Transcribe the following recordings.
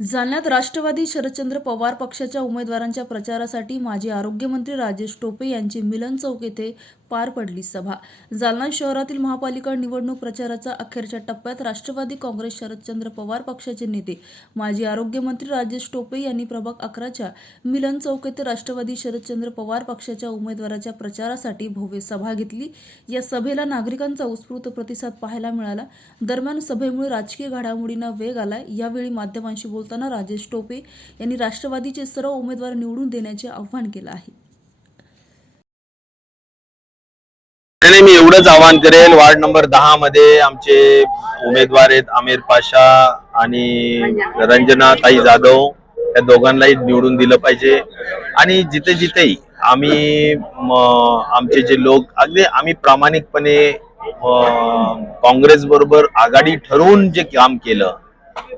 जालन्यात राष्ट्रवादी शरदचंद्र पवार पक्षाच्या उमेदवारांच्या प्रचारासाठी माजी आरोग्यमंत्री राजेश टोपे यांची मिलन चौक येथे पार पडली सभा। जालना शहरातील महापालिका निवडणूक प्रचाराच्या अखेरच्या टप्प्यात राष्ट्रवादी काँग्रेस शरदचंद्र पवार पक्षाचे नेते माजी आरोग्यमंत्री राजेश टोपे यांनी प्रभाग 11च्या मिलन चौक येथे राष्ट्रवादी शरदचंद्र पवार पक्षाच्या उमेदवाराच्या प्रचारासाठी भव्य सभा घेतली। या सभेला नागरिकांचा उत्स्फूर्त प्रतिसाद पाहायला मिळाला। दरम्यान सभेमुळे राजकीय घडामोडींना वेग आला। यावेळी माध्यमांशी बोलताना राजेश टोपे यांनी राष्ट्रवादीचे सर्व उमेदवार निवडून देण्याचे आवाहन केले आहे। मी एवढंच आवाहन करेल, वार्ड नंबर 10 मध्ये आमचे उमेदवार आहेत आमिर पाशा आणि रंजना ताई जाधव, या दोघांनाही निवडून दिलं पाहिजे। आणि जिथे जिथेही आम्ही आमचे जे लोक अगदी आम्ही प्रामाणिकपणे काँग्रेस बरोबर आघाडी ठरवून जे काम केलं,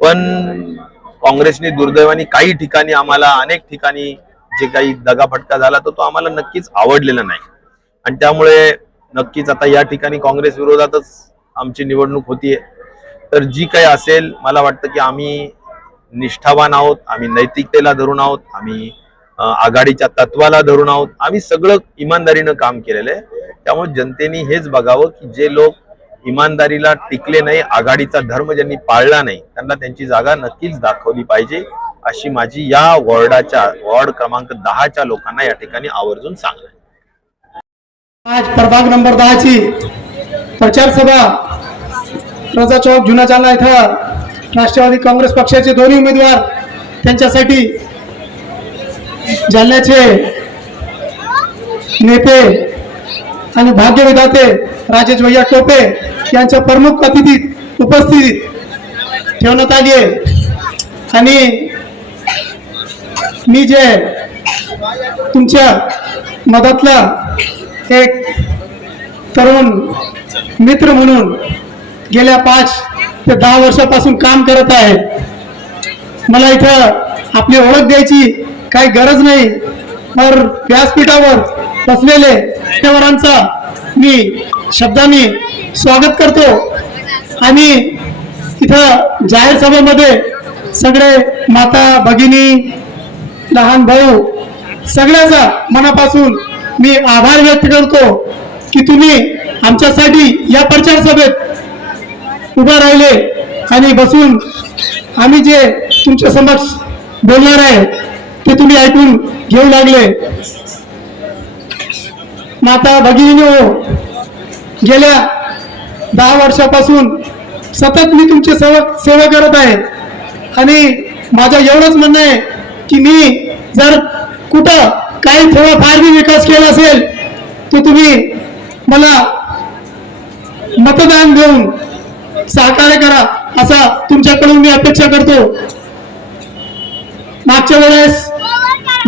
पण काँग्रेसने दुर्दैवाने काही ठिकाणी आम्हाला अनेक ठिकाणी जे काही दगाफटका झाला तो आम्हाला नक्कीच आवडलेला नाही। आणि त्यामुळे नक्कीच आता या ठिकाणी काँग्रेस विरोधातच आमची निवडणूक होतीये। तर जी काही असेल, मला वाटतं की आम्ही निष्ठावान आहोत, आम्ही नैतिकतेला धरून आहोत, आम्ही आघाडीच्या तत्वाला धरून आहोत, आम्ही सगळं इमानदारीनं काम केलेलं आहे। त्यामुळे जनतेने हेच बघावं की जे लोक इमानदारीला टिकले नाही, आघाडीचा धर्म ज्यांनी पाळला नाही, त्यांना त्यांची जागा नक्कीच दाखवली पाहिजे, अशी माझी या वॉर्ड क्रमांक 10च्या लोकांना या ठिकाणी आवर्जून सांगणं। आज प्रभाग नंबर 10 ची प्रचार सभा रजा चौक जुना जालना इथं राष्ट्रवादी काँग्रेस पक्षाचे दोन्ही उमेदवार त्यांच्यासाठी जालन्याचे नेते आणि भाग्यविधाते राजेश भैया टोपे यांच्या प्रमुख अतिथीत उपस्थित ठेवण्यात आली आहे। आणि मी जे तुमच्या मदतला एक तरुण मित्र म्हणून गेल्या 5 ते 10 वर्षापासून काम करत आहे, मला इथं आपली ओळख द्यायची काही गरज नाही, तर व्यासपीठावर बसलेले मान्यवरांचा मी शब्दांनी स्वागत करतो। आणि इथं जाहीर सभेमध्ये सगळे माता भगिनी लहान भाऊ सगळ्याचा मनापासून मी आभार व्यक्त करतो की तुम्ही आमच्यासाठी या प्रचार सभेत उभा राहिले आणि बसून आम्ही जे तुमच्या समक्ष बोलणार आहे ते तुम्ही ऐकून घेऊ लागले। माता भगिनींनो, गेल्या 10 वर्षापासून सतत मी तुमची सेवा करत आहे आणि माझं एवढंच म्हणणं आहे की मी जर कुठं काही थोडाफार मी विकास केला असेल तर तुम्ही मला मतदान देऊन सहकार्य करा, असा तुमच्याकडून मी अपेक्षा करतो। मागच्या वेळेस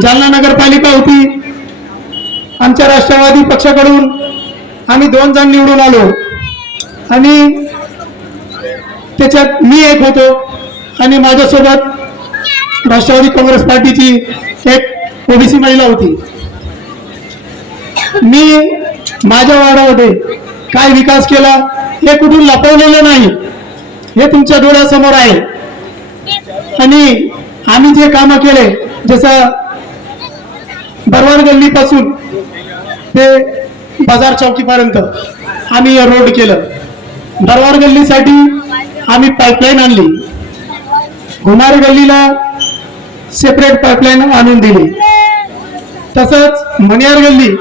जालना नगरपालिका होती, आमच्या राष्ट्रवादी पक्षाकडून आम्ही 2 जण निवडून आलो आणि त्याच्यात मी एक होतो आणि माझ्यासोबत राष्ट्रवादी काँग्रेस पार्टीची एक ओबीसी महिला होती। मी माझ्या वार्डामध्ये काय विकास केला हे कुठून लपवलेलं नाही, हे तुमच्या डोळ्यासमोर आहे। आणि आम्ही जे कामं केले, जसं बरवार गल्लीपासून ते बाजार चौकीपर्यंत आम्ही रोड केलं। बरवार गल्लीसाठी आम्ही पाईपलाईन आणली, घुमार गल्लीला सेपरेट पाईपलाईन आणून दिली। तसंच मणियार गल्ली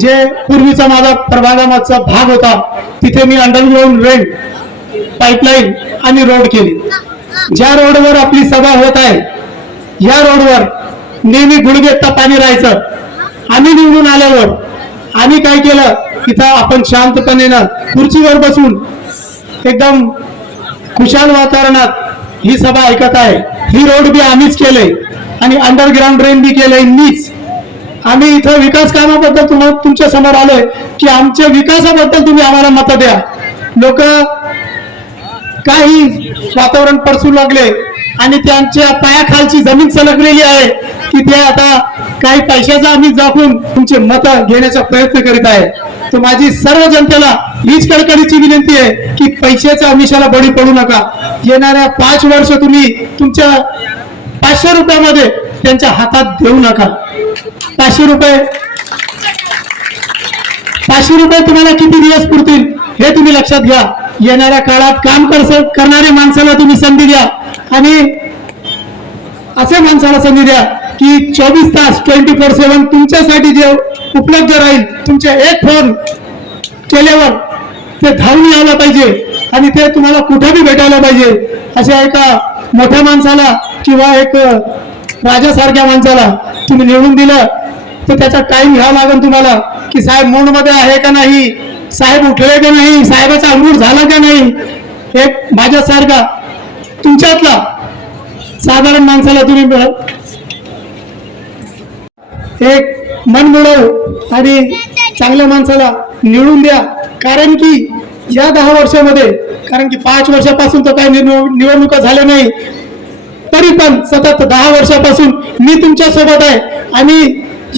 जे पूर्वीचा माझा प्रभागाचा भाग होता, तिथे मी अंडरग्राउंड रेन पाईपलाईन आणि रोड केली। ज्या रोडवर आपली सभा होत आहे, या रोडवर नेहमी गुडघेत पाणी राहायचं। आम्ही निवडून आल्यावर आम्ही काय केलं, तिथं आपण शांतपणेनं खुर्चीवर बसून एकदम खुशाल वातावरणात ही सभा ऐकत आहे। ही रोड बी आम्हीच केले आणि अंडरग्राउंड रेन बी केलंय मीच। आम्ही इथं विकास कामाबद्दल तुमच्या समोर आलोय की आमच्या विकासाबद्दल तुम्ही आम्हाला मत द्या। लोक काही वातावरण परसू लागले आणि त्यांच्या पायाखालची जमीन सलगलेली आहे की ते आता काही पैशाचा आम्ही दाखवून तुमचे मत घेण्याचा प्रयत्न करीत आहे। तर माझी सर्व जनतेला हीच कळकळीची विनंती आहे की पैशाच्या आमिषाला बळी पडू नका. येणाऱ्या 5 वर्ष तुम्ही तुमच्या 500 रुपयामध्ये त्यांच्या हातात देऊ नका. 500 रुपये तुम्हाला किती दिवस पुरतील हे तुम्ही लक्षात घ्या. येणाऱ्या काळात काम करणाऱ्या माणसाला तुम्ही संधी द्या आणि असे माणसाला संधी द्या की 24 तास 24/7 तुमच्यासाठी जे उपलब्ध राहील. तुमचे एक फोन केल्यावर ते धावून यायला पाहिजे आणि ते तुम्हाला कुठेही भेटायला पाहिजे. अशा एका मोठ्या माणसाला किंवा एक राजासारख्या माणसाला तुम्ही निवडून दिलं तर त्याचा टाइम घ्यावा लागेल तुम्हाला की साहेब मूड मध्ये आहे का नाही, साहेब उठले का नाही, साहेबाचा अंघोळ झाला का नाही. एक माझ्यासारखा तुमच्यातला साधारण माणसाला तुम्ही एक मन मिळव आणि चांगल्या माणसाला निवडून द्या. कारण की या 10 वर्षामध्ये, कारण की 5 वर्षापासून तर काही निवडणुका झाल्या नाही, तरी पण सतत 10 वर्षापासून मी तुमच्या सोबत आहे. आणि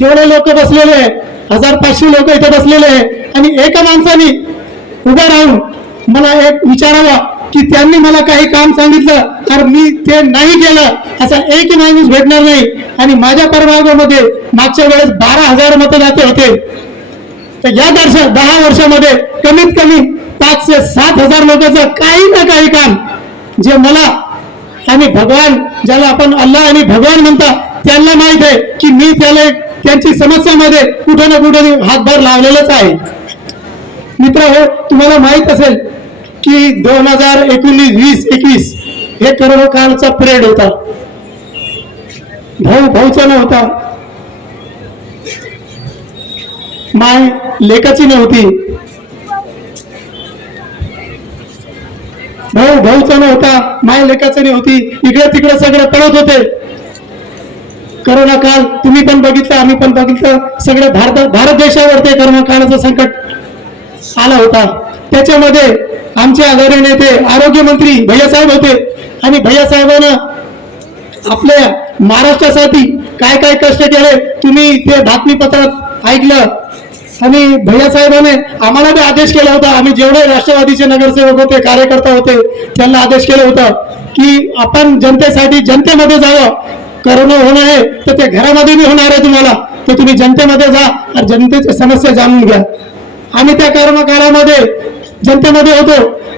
एवढे लोक बसलेले आहे, 1500 लोक इथे बसलेले आहे आणि एका माणसाने उभं राहून मला एक विचारावा की त्यांनी मला काही काम सांगितलं तर मी ते नाही केलं असा एकही माणूस भेटणार नाही. आणि माझ्या प्रभागामध्ये मागच्या वेळेस 12,000 मतदाते होते. तर या 10 वर्षामध्ये कमीत कमी 5 ते 7,000 लोकांचं काही ना काही काम जे मला आणि भगवान, ज्याला आपण अल्लाह आणि भगवान म्हणतात, त्यांना माहित आहे की मी त्यांची समस्यामध्ये कुठे ना कुठे हातभार लावलेलाच आहे. मित्र हो, तुम्हाला माहित असेल की 2019-20-21 हे कोरोना काळचा पिरियड होता. भाऊचा नव्हता, माय लेकाची नव्हती, भाऊचा नव्हता, माय लेकाची नव्हती. इकडे तिकडे सगळे पळत होते. कोरोना काळ तुम्ही पण बघितलं, आम्ही पण बघितलं. सगळं भारत देशावरती कोरोना काळाचं संकट आला होता. त्याच्यामध्ये आमचे आदरणीय नेते आरोग्यमंत्री भैयासाहेब होते आणि भैयासाहेबांना आपल्या महाराष्ट्रासाठी काय काय कष्ट केले तुम्ही ते बातमीपत्रात ऐकलं. आणि भैयासाहेबांने आम्हाला बी आदेश केला होता, आम्ही जेवढे राष्ट्रवादीचे नगरसेवक होते, कार्यकर्ता होते, त्यांना आदेश केला होता की आपण जनतेसाठी जनतेमध्ये जावं. कोरोना होणार आहे तर ते घरामध्ये बी होणार आहे तुम्हाला, तर तुम्ही जनतेमध्ये जा आणि जनतेच्या समस्या जाणून घ्या. आम्ही त्या कोरोना काळामध्ये जनतेमध्ये होतो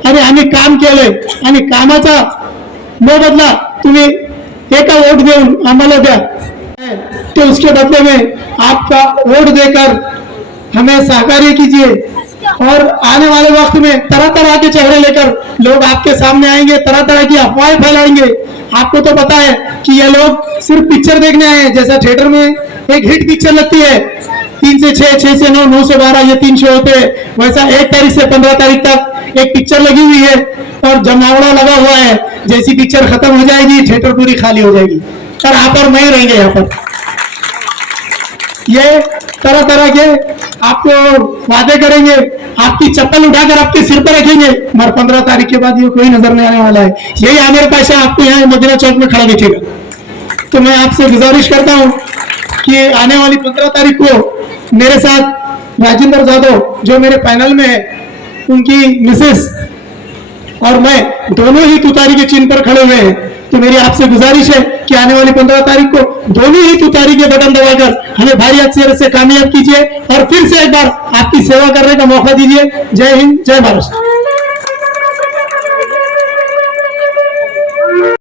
आणि आम्ही काम केले आणि कामाचा मोबदला तुम्ही एका वोट देऊन आम्हाला द्या. तो उसके बदले में आपका वोट देकर हमें सहकार्य कीजिए और आने वाले वक्त में तरह तरह के चेहरे लेकर लोग आपके सामने आएंगे, तरह तरह की अफवाहें फैलाएंगे. आपको तो पता है कि ये लोग सिर्फ पिक्चर देखने आए हैं. जैसा थिएटर में एक हिट पिक्चर लगती है 3 से 6, 6 से 9, 9 से 12 ये 3 शो होते हैं, वैसा 1 तारीख से 15 तारीख तक एक पिक्चर लगी हुई है और जमावड़ा लगा हुआ है. जैसी पिक्चर खत्म हो जाएगी थिएटर पूरी खाली हो जाएगी और आप और नहीं रहेंगे यहाँ पर. ये तरह तरह के आपको वादे करेंगे, आपकी चप्पल उठाकर आपके सिर पर रखेंगे, मगर 15 तारीख के बाद ये कोई नजर नहीं आने वाला है. यही आमिर पाशा आपको यहाँ मदीना चौक में खड़ा दिखेगा. तो मैं आपसे गुजारिश करता हूँ कि आने वाली 15 तारीख को मेरे साथ राजेंद्र जाधव जो मेरे पैनल में है, उनकी मिसेस और मैं दोनों ही तुतारी के चिन्ह पर खड़े हुए हैं. तो मेरी आपसे गुजारिश है कि आने वाली 15 तारीख को दोनों ही तुतारी के बटन दबाकर हमें भारी अक्षर से कामयाब कीजिए और फिर से एक बार आपकी सेवा करने का मौका दीजिए. जय हिंद, जय महाराष्ट्र.